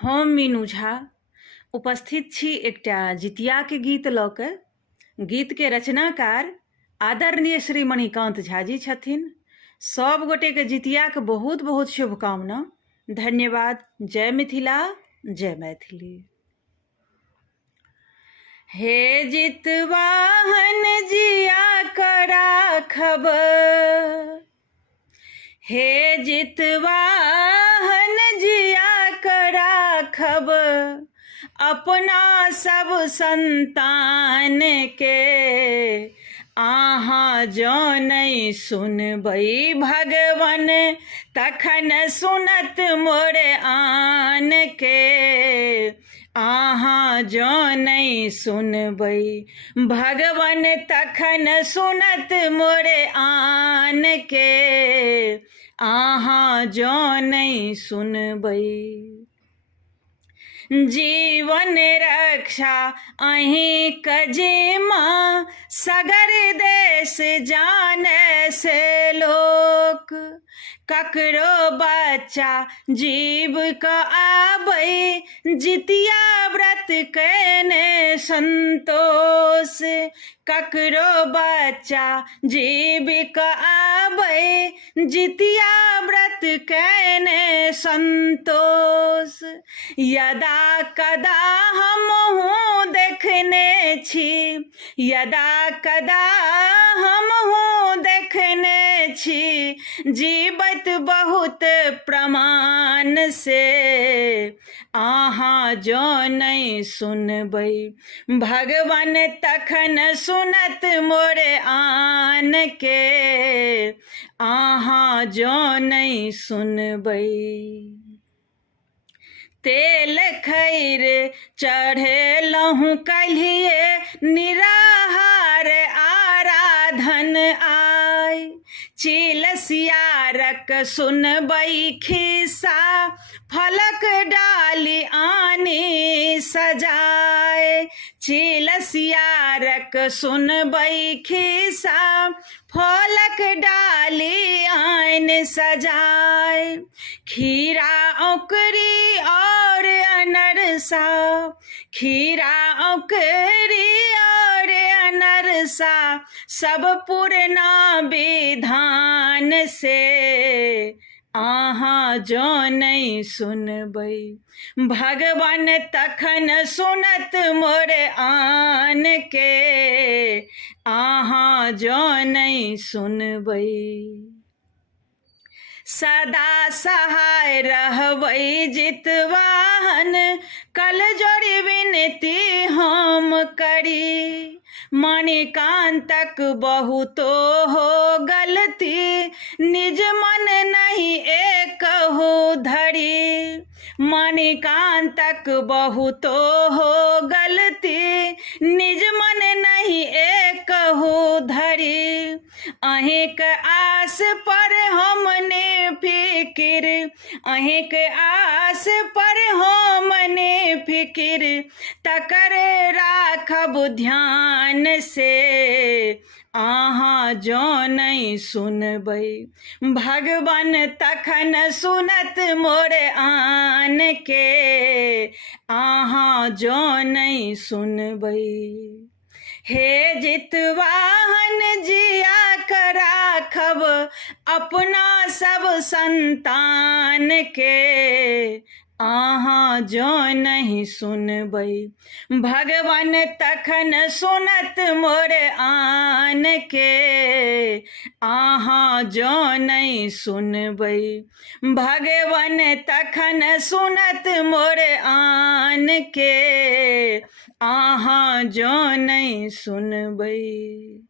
हम मीनू झा उपस्थित छी एकटा जितियाके गीत लऽ कऽ। गीतके रचनाकार आदरणीय श्री मणिकान्त झा जी छथिन। सब गोटेके जितियाके बहुत बहुत शुभकामना। धन्यवाद। जय मिथिला, जय मैथिली। हे जितवाहन जिया कर राखब, हे जितवाहन जिया कर राखब, अपना सब संतान के। अहाँ जँ नहीं सुनबै भगवन, तखन सुनत मोर आन के। अहाँ जँ नहीं सुनबै भगवन, तखन सुनत मोर आन के। अहाँ जँ नहीं सुनबै। जीवन रक्षा अहीं कजिमा, सगर देश जाने से लोक। ककरो बच्चा जीव क आबै, जितिया व्रत कैने संतोष। ककरो बच्चा जीव क आबै, जितिया व्रत कैने संतोष। यदा कदा हमहूँ देखने छी, यदा कदा हमहूँ देखने छी, जीवत बहुत प्रमाण से। अहाँ जँ नहीं सुनबै भगवन, तखन सुनत मोर आन के। अहाँ जँ नहीं सुनबै। तेल खैर चढ़ेलहुँ कल्हिए, निराहार आराधन आय। चिलसियारक सुनबै खिस्सा, फलक डाली आनी सजाय। चिलसियारक सुनबै खिस्सा, फलक डाली आन सजाय। खीरा औकरी और अनरसा, खीरा औकरी और अनरसा, सब पूर्णा विधान से। अहाँ जँ नहीं सुनबै भगवन, तखन सुनत मोर आन के। अहाँ जँ नहीं सुनबै। सदा सहाय रहबै जितवाहन, कल जोड़ी विनती हम करी। मणिकान्तक बहुतो हो गलती, निज मन नहीं एकहु धरी। मणिकान्तक बहुतो हो गलती, निज मन नहीं एकहु धरी। अहिंक आस पर हमने फिकिर, अहिंक आस पर हमने फिकिर, तकर राखब ध्यान से। अहाँ जँ नहीं सुनबै भगवन, तखन सुनत मोर आन के। अहाँ जँ नहीं सुनबै। हे जितवाहन जिया कर राखब, अपना सब संतान के। अहाँ जँ नहीं सुनबै भगवन, तखन सुनत मोर आन के। अहाँ जँ नहीं सुनबै भगवन, तखन सुनत मोर आन के। अहाँ जँ नहीं सुनबै।